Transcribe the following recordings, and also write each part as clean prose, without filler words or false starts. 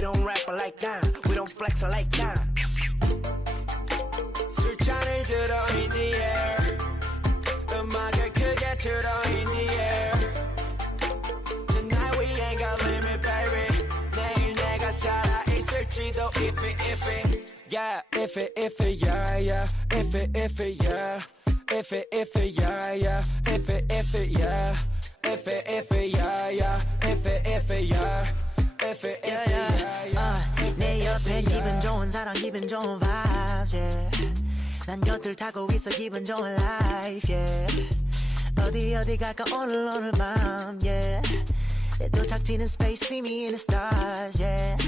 We don't rap like that. We don't flex like that. 술잔을 들어 in the air. 음악을 크게 틀어 in the air. Tonight we ain't got limit, baby. 내일 내가 살아 있을지도 if it. Yeah, if it, yeah, yeah. If it, yeah. If it, yeah, yeah. If it, yeah. If it, yeah, yeah. If it, yeah. If it, yeah. 내 옆엔 기분 좋은 사람, 기분 좋은 vibes, yeah. 난 곁을 타고 있어, 기분 좋은 life, yeah. 어디 갈까 오늘 밤, yeah. 내 도착지는 space, see me in the stars, yeah.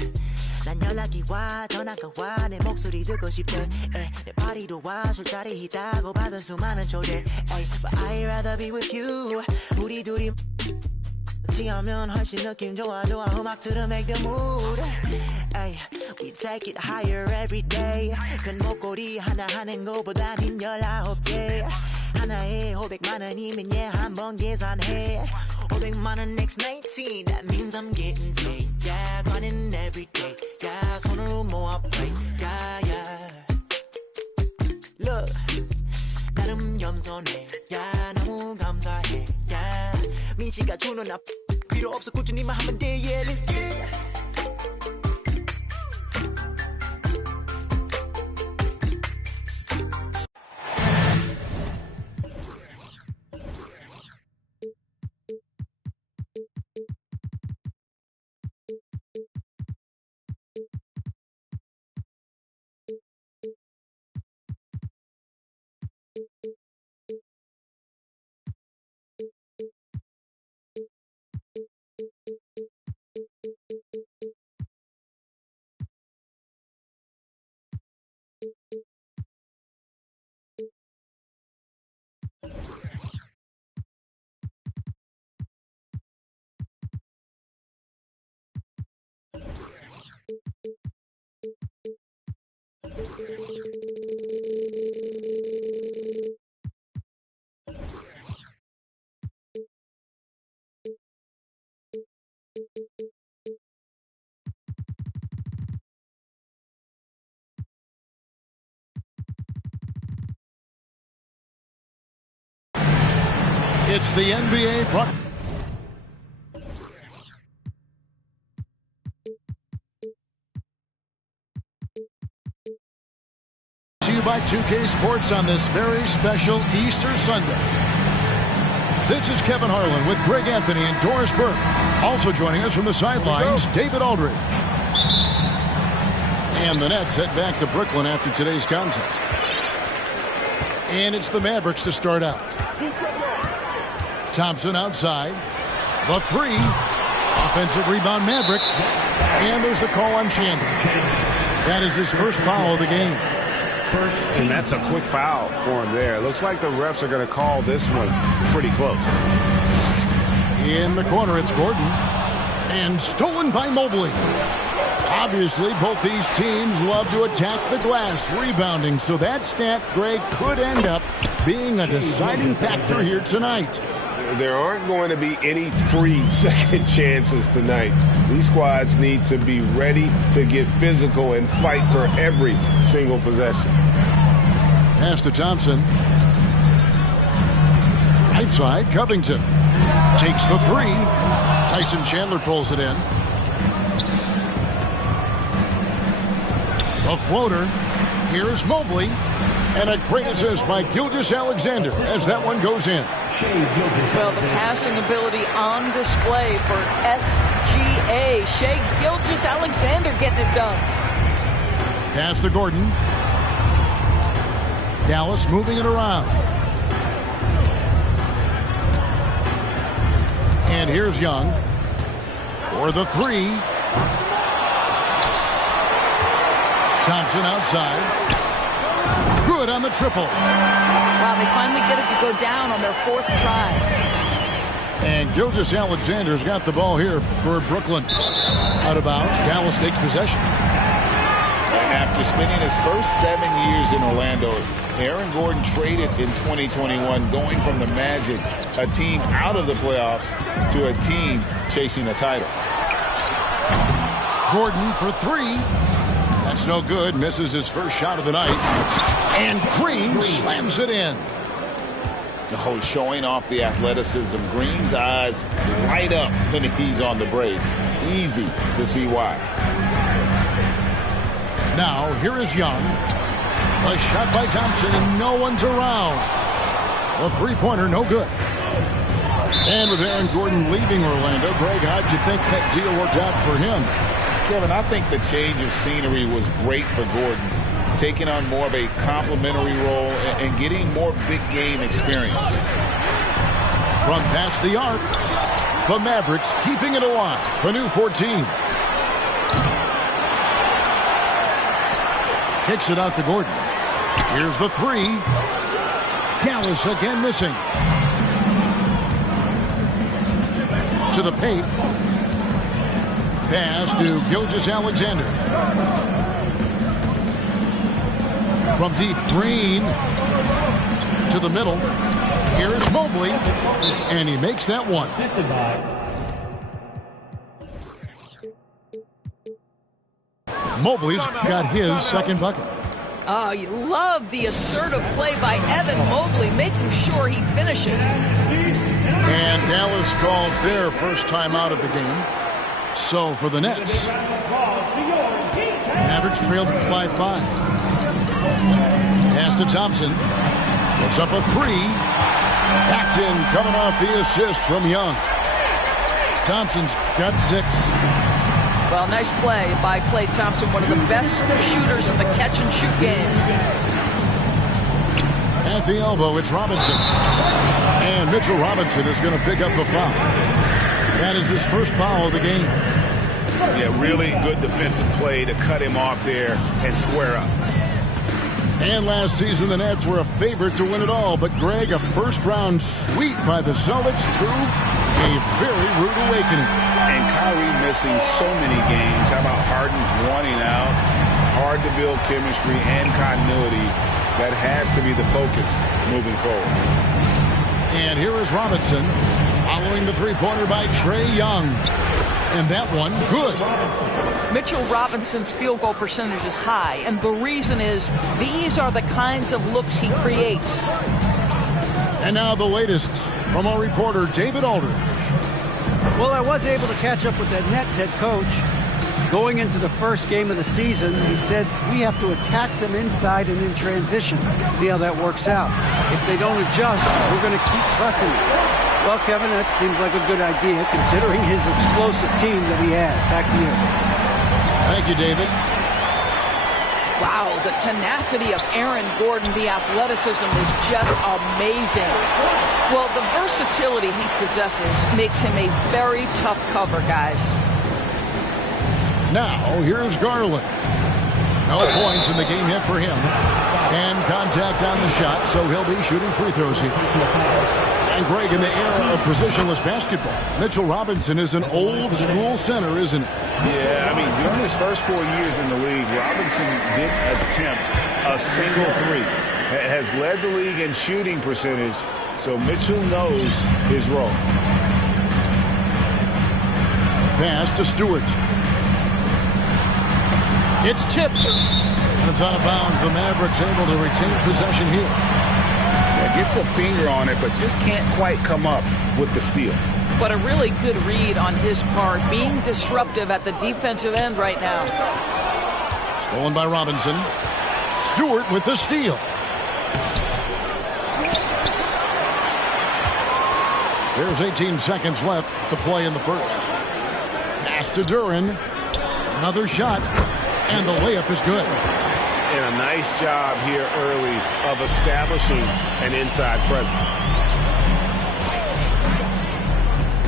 난 연락이 와, 전화가 와, 내 목소리 듣고 싶대, 내 파티도 와, 술자리 있다고 받은 수많은 초대, but I'd rather be with you. 우리 둘이 하면 훨씬 느낌 좋아 음악 들어 make the mood. Ay, we take it higher every day. 큰 목걸이 하나 하는 거보단 흰 19개. 하나에 500만 원이면 한번 계산해. 500만 원 next 19. That means I'm getting paid. Yeah, grinding every day. Yeah, 손으로 모아 play. Yeah. Look, 나름 겸손해. Yeah, 너무 감사해. Yeah, 민씨가 주는 나 필요 없어 꾸준히만 하면 돼. Yeah, let's get it. It's the NBA Pro. To you by 2K Sports on this very special Easter Sunday. This is Kevin Harlan with Greg Anthony and Doris Burke. Also joining us from the sidelines, David Aldridge. And the Nets head back to Brooklyn after today's contest. And it's the Mavericks to start out. Thompson outside. The three. Offensive rebound Mavericks. And there's the call on Chandler. That is his first foul of the game. And that's a quick foul for him there. Looks like the refs are going to call this one pretty close. In the corner, it's Gordon. And stolen by Mobley. Obviously, both these teams love to attack the glass, rebounding. So that stat, Greg, could end up being a deciding factor here tonight. There aren't going to be any free second chances tonight. These squads need to be ready to get physical and fight for every single possession. Pass to Thompson. Right side, Covington. Takes the three. Tyson Chandler pulls it in. The floater. Here's Mobley. And a great assist by Gilgeous-Alexander as that one goes in. Well, the passing ability on display for SGA. Shai Gilgeous-Alexander getting it done. Pass to Gordon. Dallas moving it around. And here's Young for the three. Thompson outside. Good on the triple. Wow, they finally get it to go down on their fourth try. And Gilgeous-Alexander's got the ball here for Brooklyn. Out of bounds. Dallas takes possession. And after spending his first 7 years in Orlando, Aaron Gordon traded in 2021, going from the Magic, a team out of the playoffs, to a team chasing a title. Gordon for three. That's no good. Misses his first shot of the night. And Green slams it in. Oh, showing off the athleticism. Green's eyes light up when he's on the break. Easy to see why. Now, here is Young. A shot by Thompson, and no one's around. A three-pointer, no good. And with Aaron Gordon leaving Orlando, Greg, how'd you think that deal worked out for him? Kevin, I think the change of scenery was great for Gordon, taking on more of a complimentary role and getting more big game experience. From past the arc, the Mavericks keeping it alive. A new 14. Kicks it out to Gordon. Here's the three. Dallas again missing. To the paint. Pass to Gilgeous-Alexander. From deep, Green to the middle. Here's Mobley, and he makes that one. Mobley's got his second bucket. Oh, you love the assertive play by Evan Mobley, making sure he finishes. And Dallas calls their first time out of the game. So for the Nets, Mavericks trailed by 5. Pass to Thompson. Puts up a three. That's in, coming off the assist from Young. Thompson's got 6. Well, nice play by Klay Thompson, one of the best shooters in the catch-and-shoot game. At the elbow, it's Robinson. And Mitchell Robinson is going to pick up the foul. That is his first foul of the game. Yeah, really good defensive play to cut him off there and square up. And last season, the Nets were a favorite to win it all. But, Greg, a first-round sweep by the Celtics proved a very rude awakening. And Kyrie missing so many games. How about Harden wanting out? Hard to build chemistry and continuity. That has to be the focus moving forward. And here is Robinson following the three-pointer by Trae Young. And that one, good. Mitchell Robinson's field goal percentage is high, and the reason is these are the kinds of looks he creates. And now the latest from our reporter, David Aldridge. Well, I was able to catch up with the Nets head coach. Going into the first game of the season, he said, we have to attack them inside and in transition. See how that works out. If they don't adjust, we're going to keep pressing it. Well, Kevin, that seems like a good idea, considering his explosive team that he has. Back to you. Thank you, David. Wow, the tenacity of Aaron Gordon, the athleticism is just amazing. Well, the versatility he possesses makes him a very tough cover, guys. Now, here's Garland. No points in the game yet for him. And contact on the shot, so he'll be shooting free throws here. And, Greg, in the era of positionless basketball, Mitchell Robinson is an old-school center, isn't he? Yeah, I mean, during his first 4 years in the league, Robinson didn't attempt a single three. Has led the league in shooting percentage, so Mitchell knows his role. Pass to Stewart. It's tipped. And it's out of bounds. The Mavericks able to retain possession here. Yeah, gets a finger on it, but just can't quite come up with the steal. But a really good read on his part, being disruptive at the defensive end right now. Stolen by Robinson. Stewart with the steal. There's 18 seconds left to play in the first. Pass to Duren. Another shot. And the layup is good. And a nice job here early of establishing an inside presence.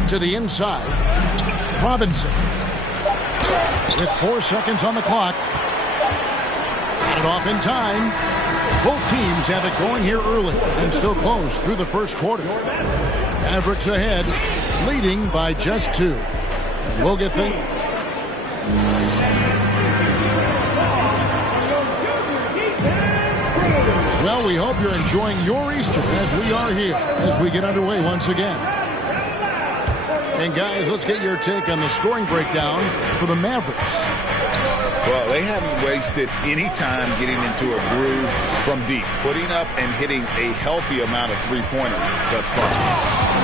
To the inside. Robinson. With 4 seconds on the clock. Got it off in time. Both teams have it going here early and still close through the first quarter. Mavericks ahead, leading by just 2. And we'll get things. Well, we hope you're enjoying your Easter as we are here as we get underway once again. And guys, let's get your take on the scoring breakdown for the Mavericks. Well, they haven't wasted any time getting into a groove from deep, putting up and hitting a healthy amount of three-pointers thus far.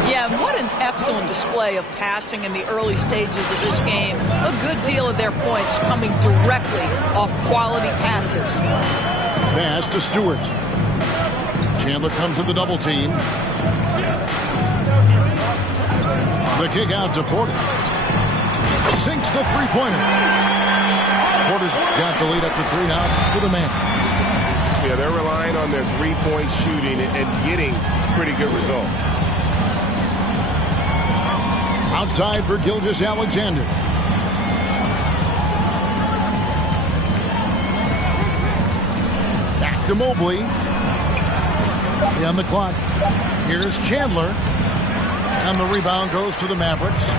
Yeah, what an excellent display of passing in the early stages of this game. A good deal of their points coming directly off quality passes. Pass to Stewart. Chandler comes with the double team. The kick out to Porter. Sinks the three-pointer. Porter's got the lead up to 3 now for the Mavs. Yeah, they're relying on their three-point shooting and getting pretty good results. Outside for Gilgeous-Alexander. Back to Mobley. On the clock. Here's Chandler. And the rebound goes to the Mavericks.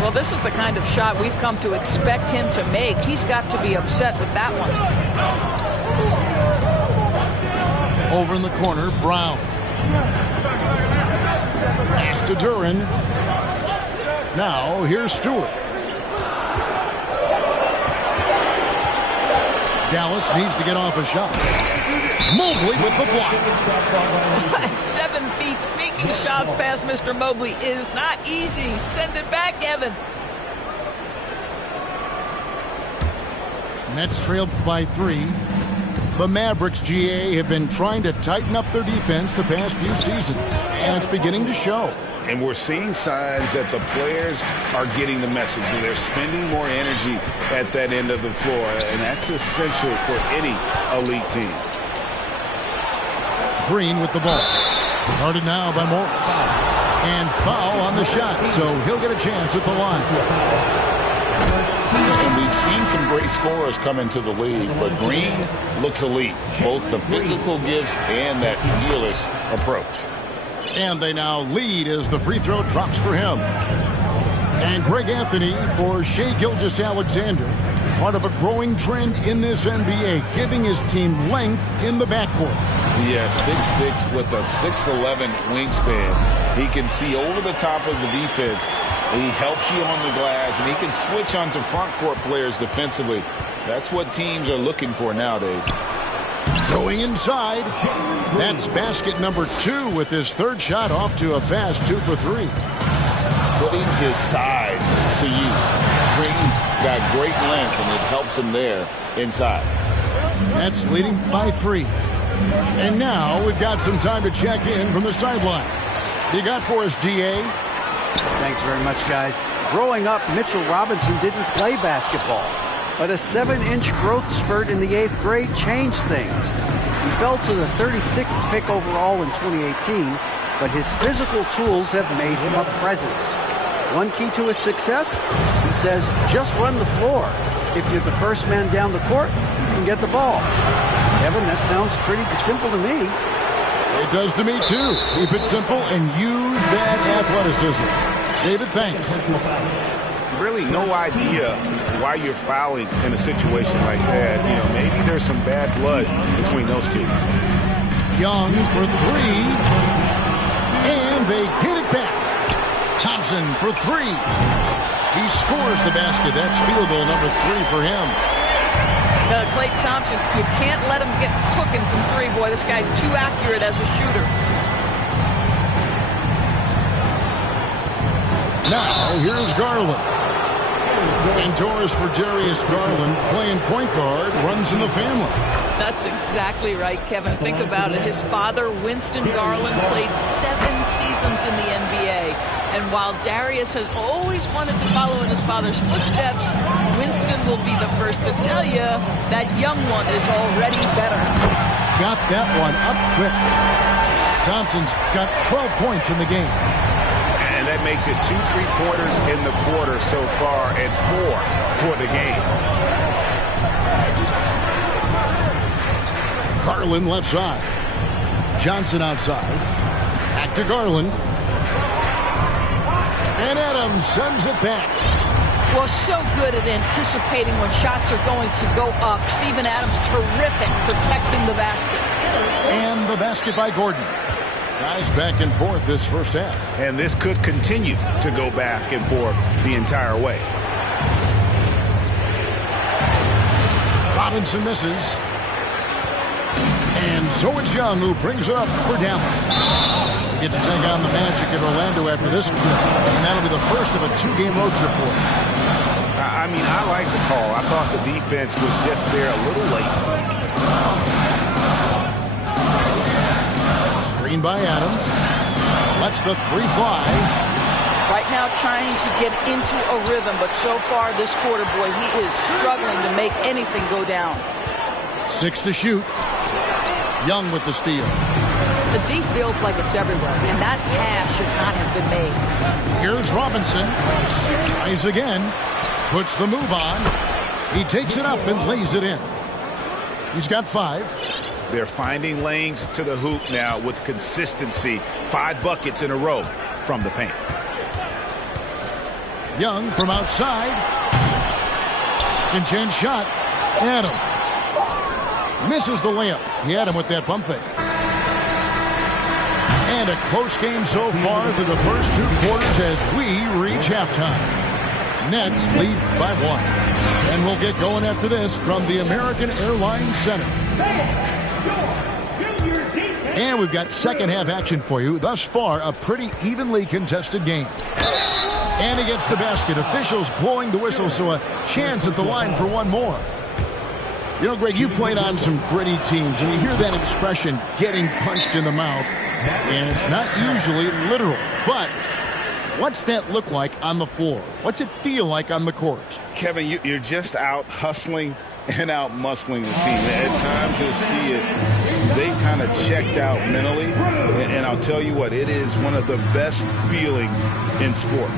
Well, this is the kind of shot we've come to expect him to make. He's got to be upset with that one. Over in the corner, Brown. Pass to Duren. Now, here's Stewart. Dallas needs to get off a shot. Mobley with the block. 7 feet sneaking shots past Mr. Mobley is not easy. Send it back, Evan. Nets trailed by 3. The Mavericks, GA, have been trying to tighten up their defense the past few seasons, and it's beginning to show. And we're seeing signs that the players are getting the message. They're spending more energy at that end of the floor, and that's essential for any elite team. Green with the ball. Guarded now by Morris. And foul on the shot, so he'll get a chance at the line. And we've seen some great scorers come into the league, but Green looks elite. Both the physical gifts and that fearless approach. And they now lead as the free throw drops for him. And Greg Anthony for Shai Gilgeous-Alexander. Part of a growing trend in this NBA, giving his team length in the backcourt. Yeah, 6'6" with a 6'11" wingspan. He can see over the top of the defense. He helps you on the glass, and he can switch onto front court players defensively. That's what teams are looking for nowadays. Going inside. That's basket number 2 with his third shot off to a fast 2 for 3. Putting his size to use. Green's got great length, and it helps him there inside. That's leading by 3. And now we've got some time to check in from the sidelines. You got for us, DA? Thanks very much, guys. Growing up, Mitchell Robinson didn't play basketball, but a 7-inch growth spurt in the 8th grade changed things. He fell to the 36th pick overall in 2018, but his physical tools have made him a presence. One key to his success, he says, just run the floor. If you're the first man down the court, you can get the ball. Evan, that sounds pretty simple to me. It does to me, too. Keep it simple and use that athleticism. David, thanks. Really no idea why you're fouling in a situation like that. You know, maybe there's some bad blood between those two. Young for 3. And they hit it back. Thompson for 3. He scores the basket. That's field goal number 3 for him. Klay Thompson, you can't let him get cooking from 3. Boy, this guy's too accurate as a shooter. Now, here's Garland. And Torres for Darius Garland, playing point guard, runs in the family. That's exactly right, Kevin. Think about it. His father, Winston Garland, played 7 seasons in the NBA. And while Darius has always wanted to follow in his father's footsteps, Winston will be the first to tell you that young one is already better. Got that one up quick. Thompson's got 12 points in the game. And that makes it 2 3-pointers in the quarter so far and 4 for the game. Garland left side. Johnson outside. Back to Garland. And Adams sends it back. Well, so good at anticipating when shots are going to go up. Steven Adams, terrific protecting the basket. And the basket by Gordon. Guys back and forth this first half. And this could continue to go back and forth the entire way. Robinson misses. And so it's Young who brings it up for Dallas. We get to take on the Magic in Orlando after this one, and that'll be the first of a 2-game road trip for them. I mean, I like the call. I thought the defense was just there a little late. Screen by Adams. Lets the 3 fly. Right now trying to get into a rhythm, but so far this quarter, boy, he is struggling to make anything go down. 6 to shoot. Young with the steal. The D feels like it's everywhere, and that pass should not have been made. Here's Robinson. Tries again. Puts the move on. He takes it up and lays it in. He's got 5. They're finding lanes to the hoop now with consistency. 5 buckets in a row from the paint. Young from outside. Second chance shot. Adams. Misses the layup. He had him with that pump fake. And a close game so far through the first 2 quarters as we reach halftime. Nets lead by 1. And we'll get going after this from the American Airlines Center. And we've got second half action for you. Thus far, a pretty evenly contested game. And he gets the basket. Officials blowing the whistle, so a chance at the line for one more. You know, Greg, you played on some gritty teams, and you hear that expression, getting punched in the mouth, and it's not usually literal. But what's that look like on the floor? What's it feel like on the court? Kevin, you're just out hustling and out muscling the team. At times you'll see it. They kind of checked out mentally, and I'll tell you what, it is one of the best feelings in sport.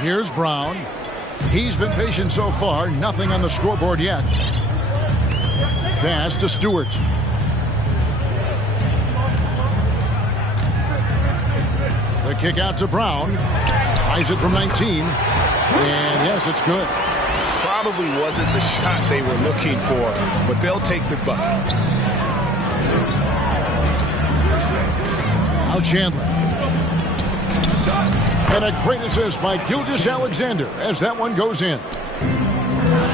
Here's Brown. He's been patient so far. Nothing on the scoreboard yet. Pass to Stewart. The kick out to Brown. Tries it from 19. And yes, it's good. Probably wasn't the shot they were looking for, but they'll take the bucket. Now Chandler. And a great assist by Gilgeous-Alexander as that one goes in.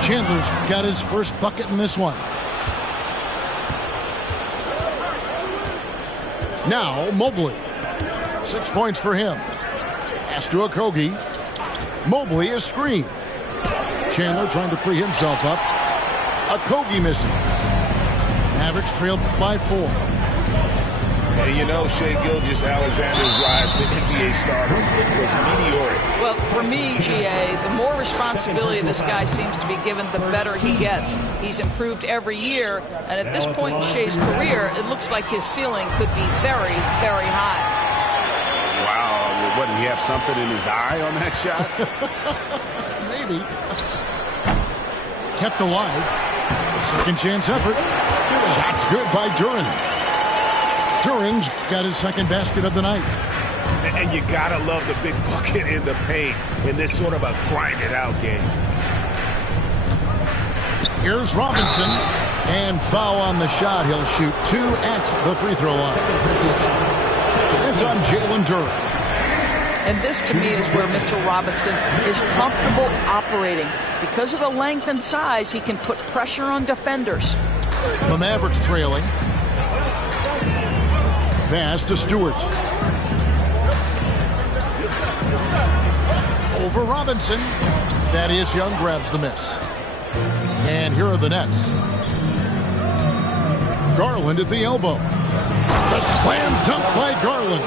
Chandler's got his first bucket in this one. Now Mobley. 6 points for him. Pass to Okogie. Mobley is screened. Chandler trying to free himself up. Okogie misses. Mavericks trailed by 4. And you know, Shai Gilgeous-Alexander's rise to NBA stardom was meteoric. Well, for me, GA, the more responsibility this guy seems to be given, the better he gets. He's improved every year, and at this point in Shai's career, it looks like his ceiling could be very, very high. Wow, what, did he have something in his eye on that shot? Maybe. Kept alive. A second chance effort. Shot's good by Duren. Duren's got his second basket of the night. And you gotta love the big bucket in the paint in this sort of a grinded-out game. Here's Robinson. And foul on the shot. He'll shoot 2 at the free throw line. It's on Jalen Duren. And this, to me, is where Mitchell Robinson is comfortable operating. Because of the length and size, he can put pressure on defenders. The Mavericks trailing. Pass to Stewart. Over Robinson. Thaddeus Young grabs the miss. And here are the Nets. Garland at the elbow. The slam dunk by Garland.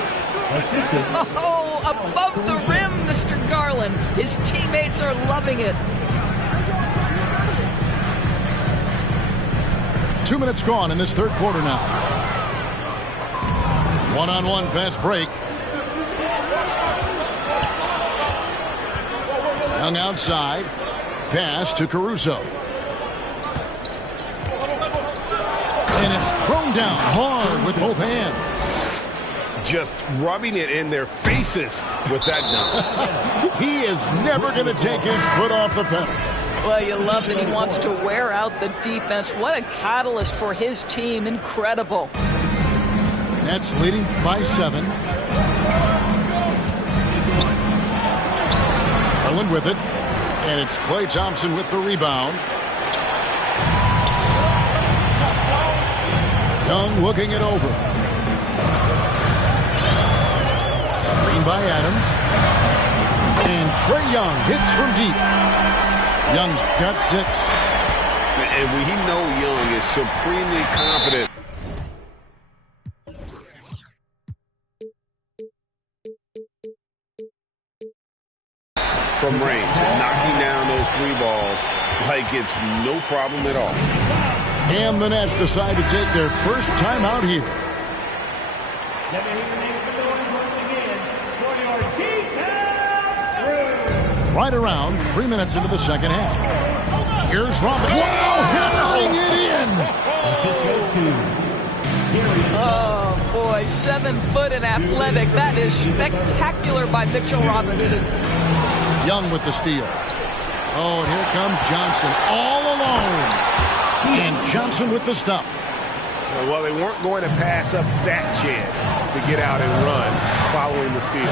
Oh, above the rim, Mr. Garland. His teammates are loving it. 2 minutes gone in this third quarter now. One-on-one fast break. Young outside. Pass to Caruso. And it's thrown down hard with both hands. just rubbing it in their faces with that dunk. He is never going to take his foot off the pedal. Well, you love that he wants to wear out the defense. What a catalyst for his team. Incredible. Nets leading by 7. Garland with it. And it's Klay Thompson with the rebound. Young looking it over. Screen by Adams. And Trae Young hits from deep. Young's got 6. And we know Young is supremely confident. From range, and knocking down those 3 balls like it's no problem at all. And the Nets decide to take their first time out here. Right around 3 minutes into the second half. Here's Robinson. Wow, hammering it in. Oh, boy, 7 foot and athletic. That is spectacular by Mitchell Robinson. Young with the steal. Oh, and here comes Johnson all alone. And Johnson with the stuff. Well, they weren't going to pass up that chance to get out and run following the steal.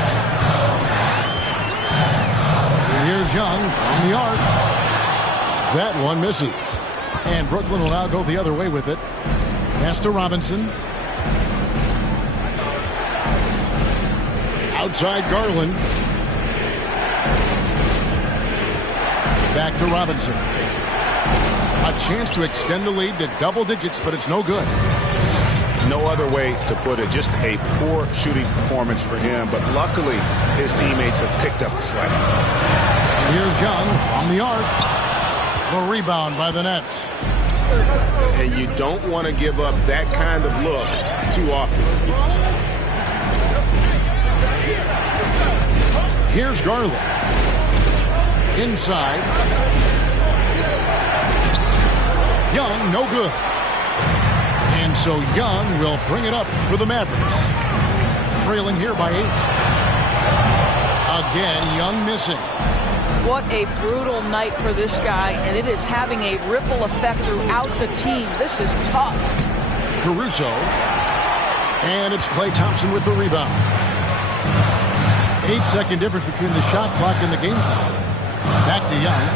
And here's Young from the arc. That one misses. And Brooklyn will now go the other way with it. Pass to Robinson. Outside Garland. Back to Robinson. A chance to extend the lead to double digits, but it's no good. No other way to put it. Just a poor shooting performance for him, but luckily his teammates have picked up the slack. Here's Young from the arc. The rebound by the Nets. And you don't want to give up that kind of look too often. Here's Garland. Inside. Young, no good. And so Young will bring it up for the Mavericks. Trailing here by 8. Again, Young missing. What a brutal night for this guy, and it is having a ripple effect throughout the team. This is tough. Caruso. And it's Klay Thompson with the rebound. 8-second difference between the shot clock and the game clock. Back to Young.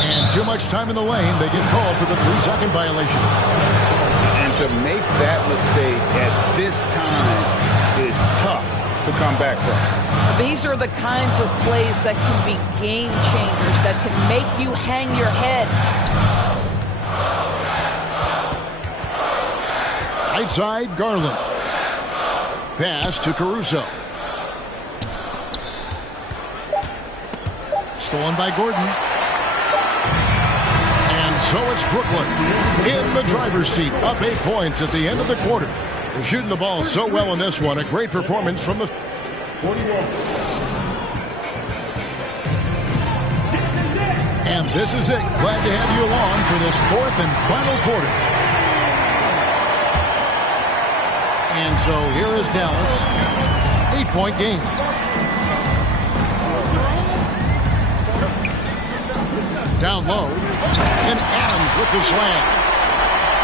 And too much time in the lane. They get called for the 3-second violation. And to make that mistake at this time is tough to come back from. These are the kinds of plays that can be game changers, that can make you hang your head. Right side, Garland. Pass to Caruso. Stolen by Gordon. And so it's Brooklyn in the driver's seat, up 8 points at the end of the quarter. They're shooting the ball so well in this one. A great performance from the... And this is it. Glad to have you along for this 4th and final quarter. And so here is Dallas. 8-point game. Down low. And Adams with the slam.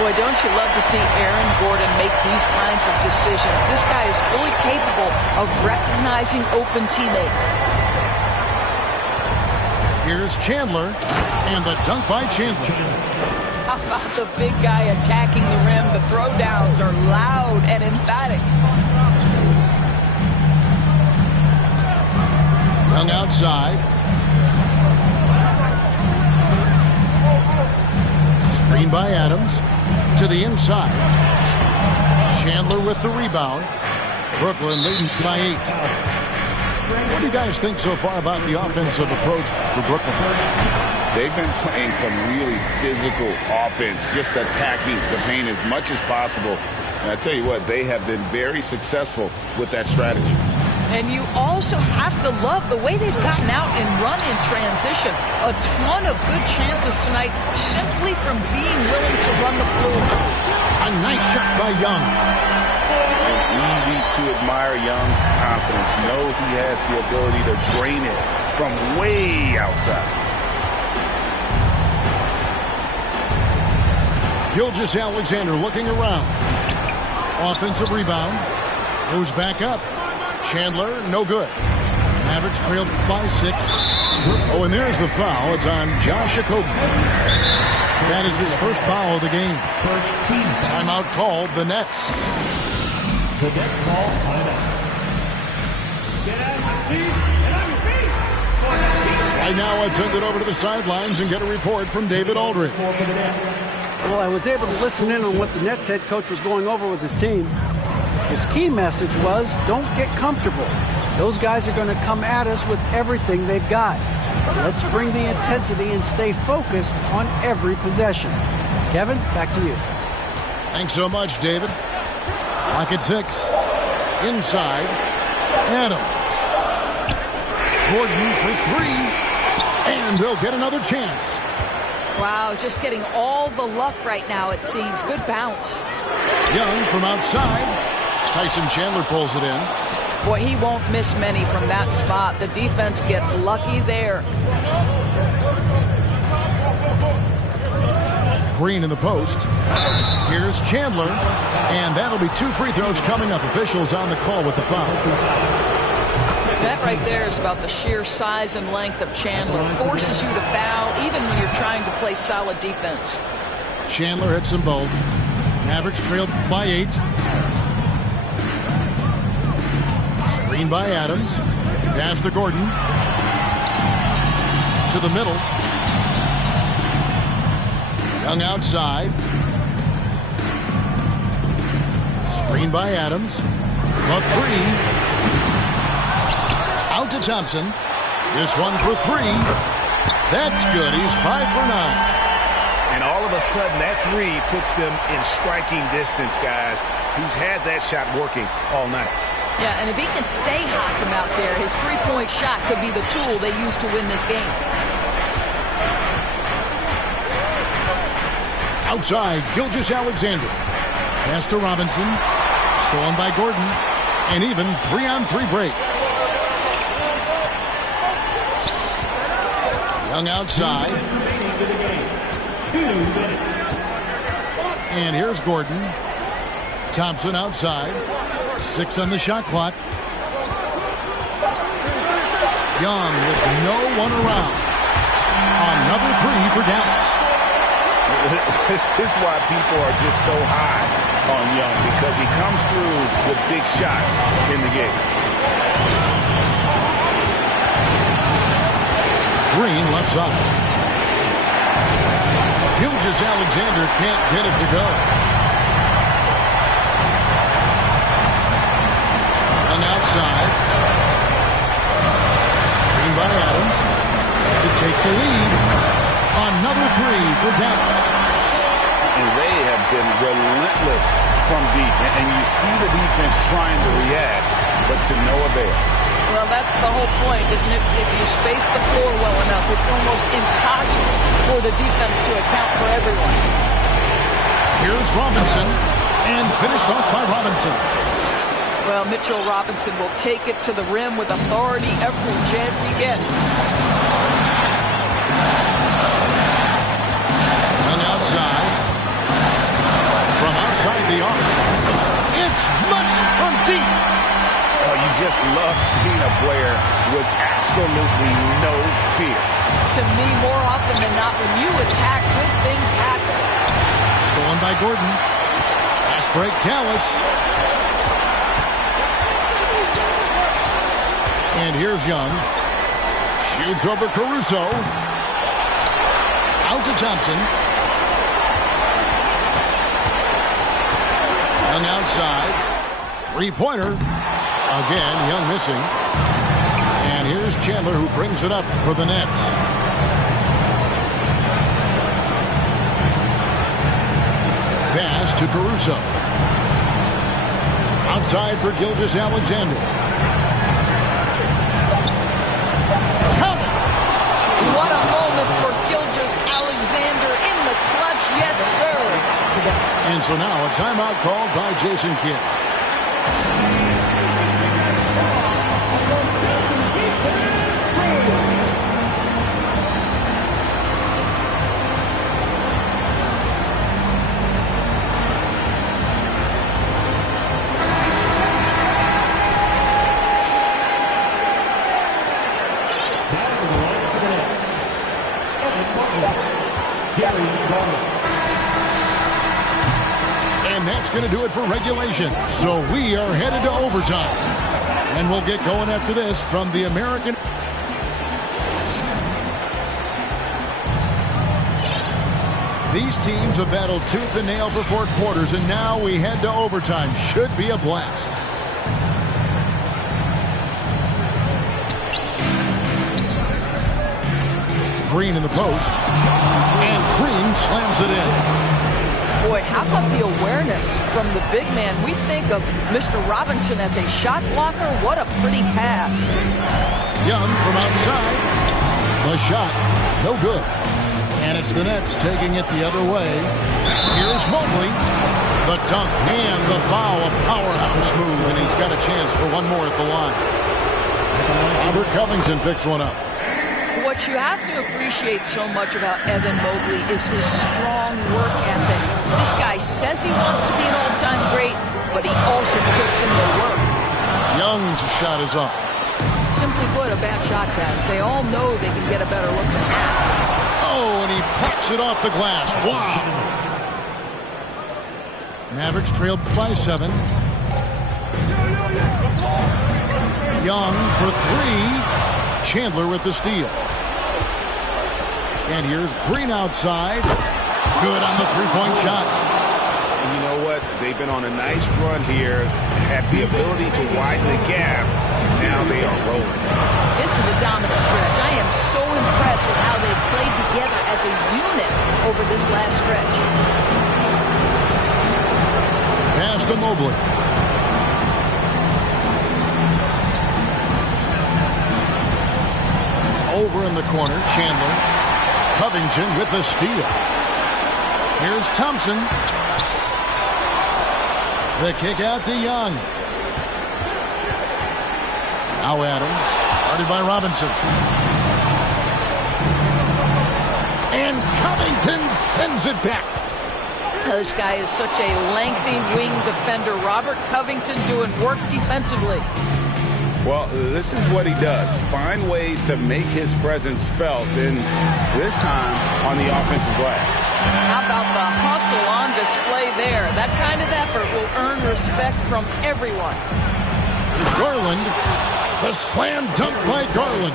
Boy, don't you love to see Aaron Gordon make these kinds of decisions. This guy is fully capable of recognizing open teammates. Here's Chandler. And the dunk by Chandler. How about the big guy attacking the rim? The throwdowns are loud and emphatic. Young outside. Screen by Adams. To the inside. Chandler with the rebound. Brooklyn leading by 8. What do you guys think so far about the offensive approach for Brooklyn? They've been playing some really physical offense, just attacking the paint as much as possible. And I tell you what, they have been very successful with that strategy. And you also have to love the way they've gotten out and run in transition. A ton of good chances tonight simply from being willing to run the floor. A nice shot by Young. Easy to admire Young's confidence. Knows he has the ability to drain it from way outside. Gilgeous-Alexander looking around. Offensive rebound. Goes back up. Chandler, no good. Mavericks trailed by 6. Oh, and there's the foul. It's on Josh Okogie. That is his first foul of the game. Timeout called, the Nets. The Nets ball timeout. Get out of your seat. Get on your feet. Right now, let's send it over to the sidelines and get a report from David Aldridge. Well, I was able to listen in on what the Nets head coach was going over with his team. His key message was, don't get comfortable. Those guys are going to come at us with everything they've got. Let's bring the intensity and stay focused on every possession. Kevin, back to you. Thanks so much, David. Lock at 6. Inside. Adams. Gordon for 3. And they'll get another chance. Wow, just getting all the luck right now, it seems. Good bounce. Young from outside. Tyson Chandler pulls it in. Boy, he won't miss many from that spot. The defense gets lucky there. Green in the post. Here's Chandler. And that'll be 2 free throws coming up. Officials on the call with the foul. That right there is about the sheer size and length of Chandler. Forces you to foul even when you're trying to play solid defense. Chandler hits them both. Mavericks trailed by 8. Screen by Adams. Pass to Gordon. To the middle. Young outside. Screen by Adams. A 3. Out to Thompson. This one for 3. That's good. He's 5 for 9. And all of a sudden, that 3 puts them in striking distance, guys. He's had that shot working all night. Yeah, and if he can stay hot from out there, his three-point shot could be the tool they use to win this game. Outside, Gilgeous-Alexander. Pass to Robinson. Stolen by Gordon. An even 3-on-3 break. Young outside. And here's Gordon. Thompson outside. 6 on the shot clock. Young with no one around. Another 3 for Dallas. This is why people are just so high on Young, because he comes through with big shots in the game. Green left side. Gilgeous-Alexander can't get it to go. Young outside. Screen by Adams to take the lead. Another 3 for Dallas. And they have been relentless from deep. And you see the defense trying to react, but to no avail. Well, that's the whole point, isn't it? If you space the floor well enough, it's almost impossible for the defense to account for everyone. Here's Robinson, and finished off by Robinson. Well, Mitchell Robinson will take it to the rim with authority every chance he gets. And outside. From outside the arc. It's money from deep. Oh, you just love seeing a player with absolutely no fear. To me, more often than not, when you attack, good things happen. Stolen by Gordon. Fast break, Dallas. And here's Young. Shoots over Caruso. Out to Thompson. Young outside. Three-pointer. Again, Young missing. And here's Chandler, who brings it up for the Nets. Pass to Caruso. Outside for Gilgeous-Alexander. Count it! What a moment for Gilgeous-Alexander in the clutch. Yes, sir. And so now a timeout called by Jason Kidd. going to do it for regulation. So we are headed to overtime. And we'll get going after this from the American. These teams have battled tooth and nail for 4 quarters, and now we head to overtime. Should be a blast. Green in the post, and Green slams it in. Boy, how about the awareness from the big man? We think of Mr. Robinson as a shot blocker. What a pretty pass. Young from outside. The shot, no good. And it's the Nets taking it the other way. Here's Mobley. The dunk and the foul, a powerhouse move, and he's got a chance for one more at the line. Robert Covington picks one up. What you have to appreciate so much about Evan Mobley is his strong work ethic. This guy says he wants to be an all-time great, but he also puts in the work. Young's shot is off. Simply put, a bad shot, guys. They all know they can get a better look than that. Oh, and he packs it off the glass. Wow. Mavericks trailed by 7. Young for 3. Chandler with the steal. And here's Green outside. Good on the three-point shot. And you know what? They've been on a nice run here, have the ability to widen the gap. Now they are rolling. This is a dominant stretch. I am so impressed with how they've played together as a unit over this last stretch. Pass to Mobley. Over in the corner, Chandler. Covington with the steal. Here's Thompson. The kick out to Young. Now Adams, guarded by Robinson. And Covington sends it back. This guy is such a lengthy wing defender. Robert Covington doing work defensively. Well, this is what he does. Find ways to make his presence felt, and this time on the offensive glass. How about the hustle on display there? That kind of effort will earn respect from everyone. Garland, the slam dunk by Garland.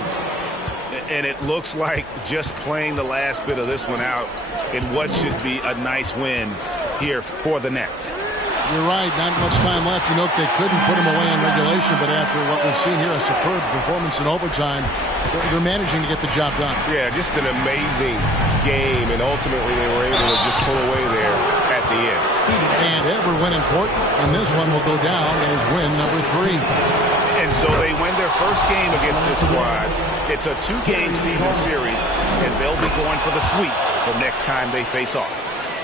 And it looks like just playing the last bit of this one out in what should be a nice win here for the Nets. You're right, not much time left. You know, they couldn't put him away in regulation, but after what we've seen here, a superb performance in overtime, they're managing to get the job done. Yeah, just an amazing game, and ultimately they were able to just pull away there at the end. And every win important, and this one will go down as win number 3. And so they win their first game against this squad. It's a 2-game season series, and they'll be going for the sweep the next time they face off.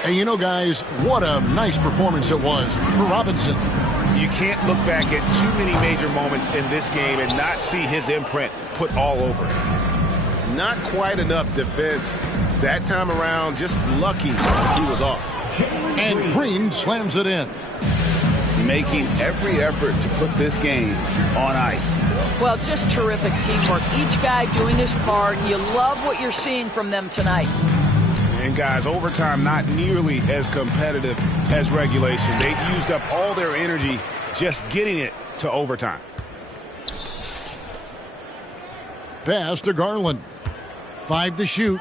And you know, guys, what a nice performance it was for Robinson. You can't look back at too many major moments in this game and not see his imprint put all over it. Not quite enough defense that time around, just lucky he was off. And Green slams it in. Making every effort to put this game on ice. Well, just terrific teamwork. Each guy doing his part. You love what you're seeing from them tonight. And guys, overtime not nearly as competitive as regulation. They've used up all their energy just getting it to overtime. Pass to Garland. 5 to shoot.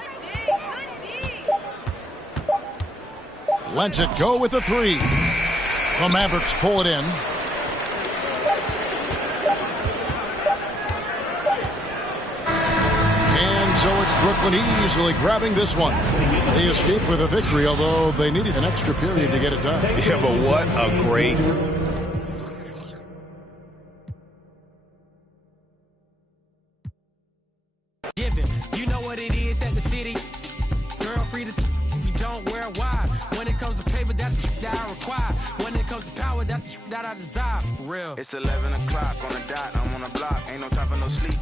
Lets it go with a 3. The Mavericks pull it in. And so it's Brooklyn easily grabbing this one. They escaped with a victory, although they needed an extra period to get it done. Yeah, but what a great... You know what it is at the city. Girl, free to if you don't wear why. When it comes to paper, that's that I require. When it comes to power, that's that I desire. For real. It's 11 o'clock on the dot. I'm on the block. Ain't no time for no sleep.